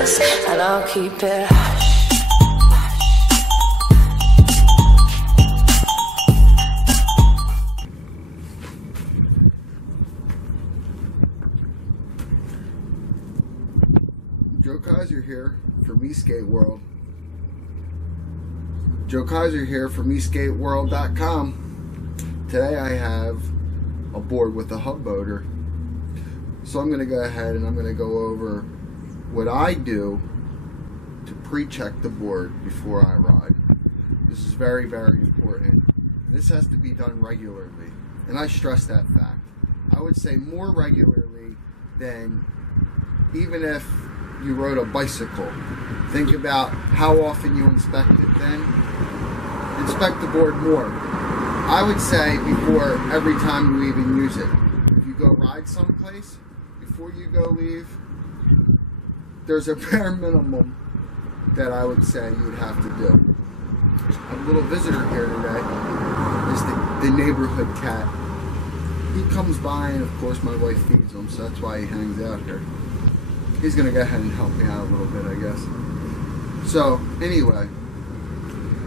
us, and I'll keep it hush. Joe Kaiser here for Skateboard. Joe Kaiser here for Skateboard.com. Today I have a board with a hub motor. So I'm going to go ahead and I'm going to go over what I do to pre-check the board before I ride. This is very, very important. This has to be done regularly, and I stress that fact. I would say more regularly than even if you rode a bicycle. Think about how often you inspect it then. Inspect the board more. I would say before every time you even use it. If you go ride someplace, before you go leave, there's a bare minimum that I would say you'd have to do. I have a little visitor here today. It's the neighborhood cat. He comes by and of course my wife feeds him, so that's why he hangs out here. He's going to go ahead and help me out a little bit, I guess. So, anyway,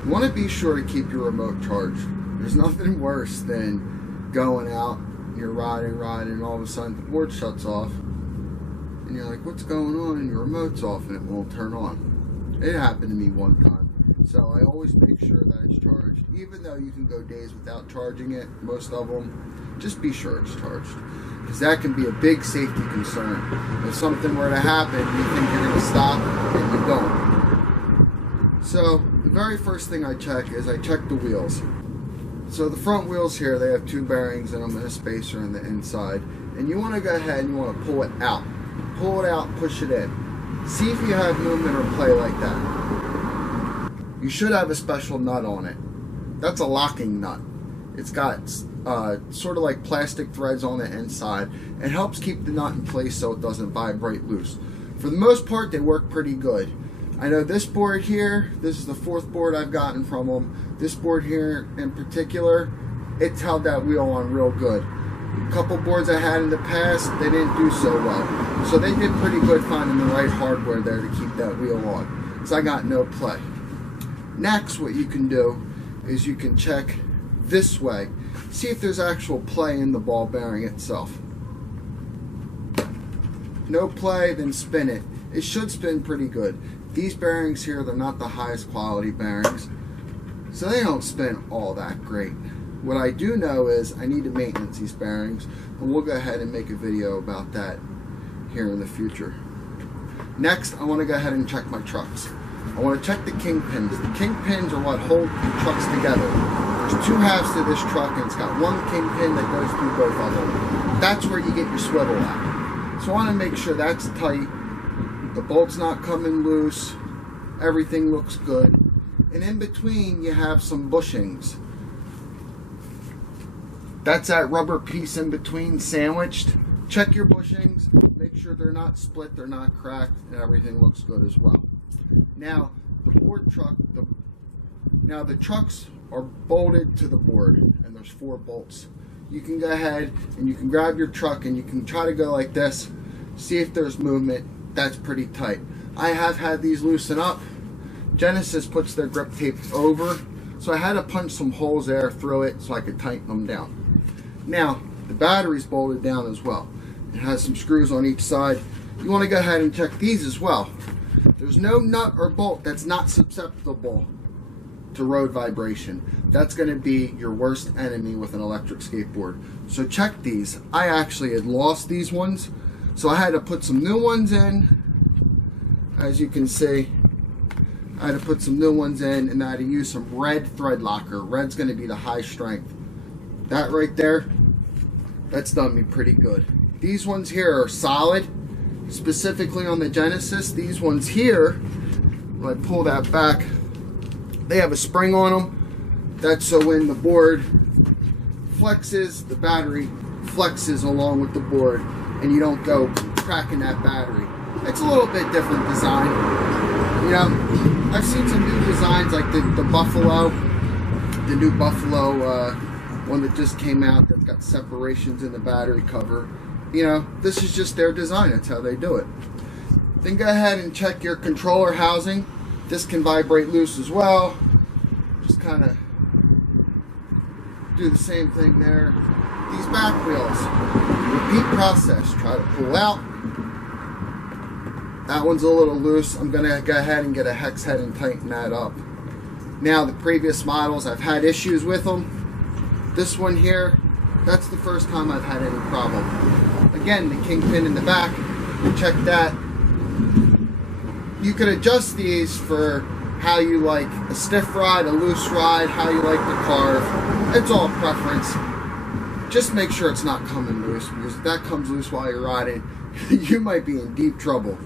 you want to be sure to keep your remote charged. There's nothing worse than going out, you're riding, and all of a sudden the board shuts off. And you're like, what's going on? And your remote's off and it won't turn on. It happened to me one time. So I always make sure that it's charged. Even though you can go days without charging it, most of them, just be sure it's charged. Because that can be a big safety concern. If something were to happen, you think you're going to stop, and you don't. So, the very first thing I check is I check the wheels. So the front wheels here, they have two bearings in them and a spacer on the inside. And you want to go ahead and you want to pull it out. Pull it out, push it in. See if you have movement or play like that. You should have a special nut on it. That's a locking nut. It's got sort of like plastic threads on the inside. It helps keep the nut in place so it doesn't vibrate loose. For the most part, they work pretty good. I know this board here, this is the fourth board I've gotten from them. This board here in particular, it's held that wheel on real good. A couple boards I had in the past, they didn't do so well. So they did pretty good finding the right hardware there to keep that wheel on. So I got no play. Next, what you can do is you can check this way. See if there's actual play in the ball bearing itself. No play, then spin it. It should spin pretty good. These bearings here, they're not the highest quality bearings, so they don't spin all that great. What I do know is I need to maintenance these bearings, and we'll go ahead and make a video about that here in the future. Next, I want to go ahead and check my trucks. I want to check the kingpins. The kingpins are what hold the trucks together. There's two halves to this truck, and it's got one kingpin that goes through both of them. That's where you get your swivel at. So I want to make sure that's tight. The bolt's not coming loose. Everything looks good. And in between, you have some bushings. That's that rubber piece in between sandwiched. Check your bushings. Make sure they're not split, they're not cracked, and everything looks good as well. Now, the trucks are bolted to the board, and there's 4 bolts. You can go ahead and you can grab your truck and you can try to go like this. See if there's movement. That's pretty tight. I have had these loosen up. Genesis puts their grip tape over, so I had to punch some holes there through it so I could tighten them down. Now, the battery's bolted down as well. It has some screws on each side. You want to go ahead and check these as well. There's no nut or bolt that's not susceptible to road vibration. That's going to be your worst enemy with an electric skateboard. So check these. I actually had lost these ones, so I had to put some new ones in. As you can see, I had to put some new ones in, and I had to use some red thread locker. Red's going to be the high strength. That right there, that's done me pretty good. These ones here are solid, specifically on the Genesis. These ones here, when I pull that back, they have a spring on them. That's so when the board flexes, the battery flexes along with the board, and you don't go cracking that battery. It's a little bit different design. You know, I've seen some new designs like the Buffalo, the new Buffalo one that just came out that's got separations in the battery cover. You know, this is just their design. That's how they do it. Then go ahead and check your controller housing. This can vibrate loose as well. Just kind of do the same thing there. These back wheels, repeat process. Try to pull out. That one's a little loose. I'm going to go ahead and get a hex head and tighten that up. Now, the previous models, I've had issues with them. This one here, that's the first time I've had any problem. Again, the kingpin in the back, check that. You could adjust these for how you like a stiff ride, a loose ride, how you like to carve. It's all preference. Just make sure it's not coming loose, because if that comes loose while you're riding, you might be in deep trouble.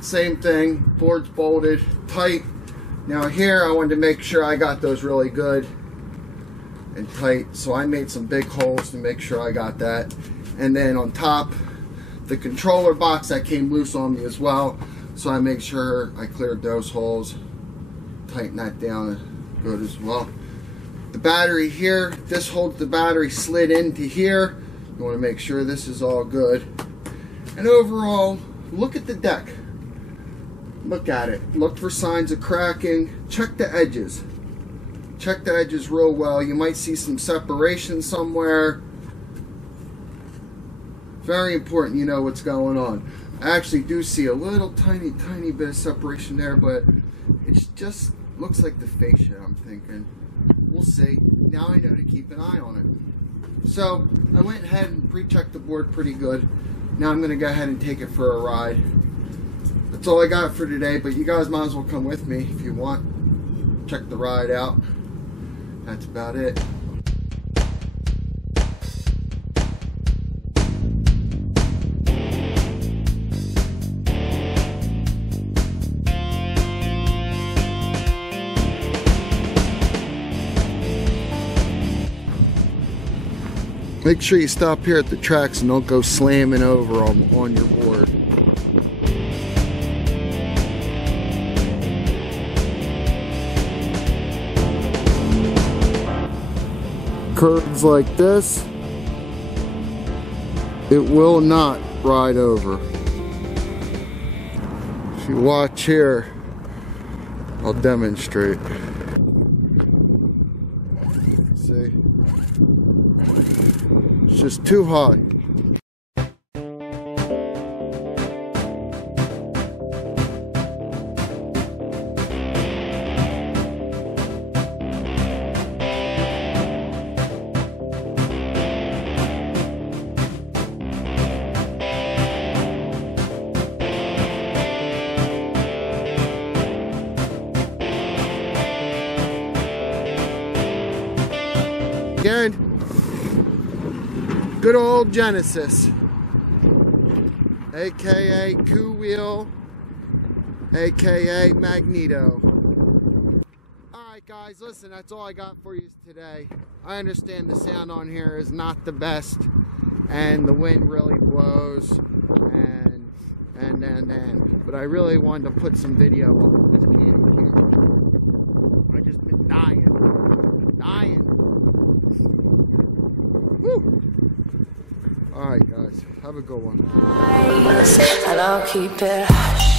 Same thing, board's bolted tight. Now here I wanted to make sure I got those really good and tight, so I made some big holes to make sure I got that. And then on top, the controller box, that came loose on me as well, so I make sure I cleared those holes, tighten that down good as well. The battery here, this holds the battery slid into here. You want to make sure this is all good. And overall, look at the deck. Look at it. Look for signs of cracking. Check the edges. Check the edges real well. You might see some separation somewhere. Very important you know what's going on. I actually do see a little tiny bit of separation there, but it just looks like the fascia, I'm thinking. We'll see. Now I know to keep an eye on it. So I went ahead and pre-checked the board pretty good. Now I'm going to go ahead and take it for a ride. That's all I got for today, but you guys might as well come with me if you want. Check the ride out. That's about it. Make sure you stop here at the tracks and don't go slamming over on your board. Curves like this, it will not ride over. If you watch here, I'll demonstrate. See? It's just too high. Again, good old Genesis, aka Coup Wheel, aka Magneto. Alright guys, listen, that's all I got for you today. I understand the sound on here is not the best, and the wind really blows, but I really wanted to put some video on. Just I just been dying. Woo! Alright guys, have a good one. And I'll keep it hush.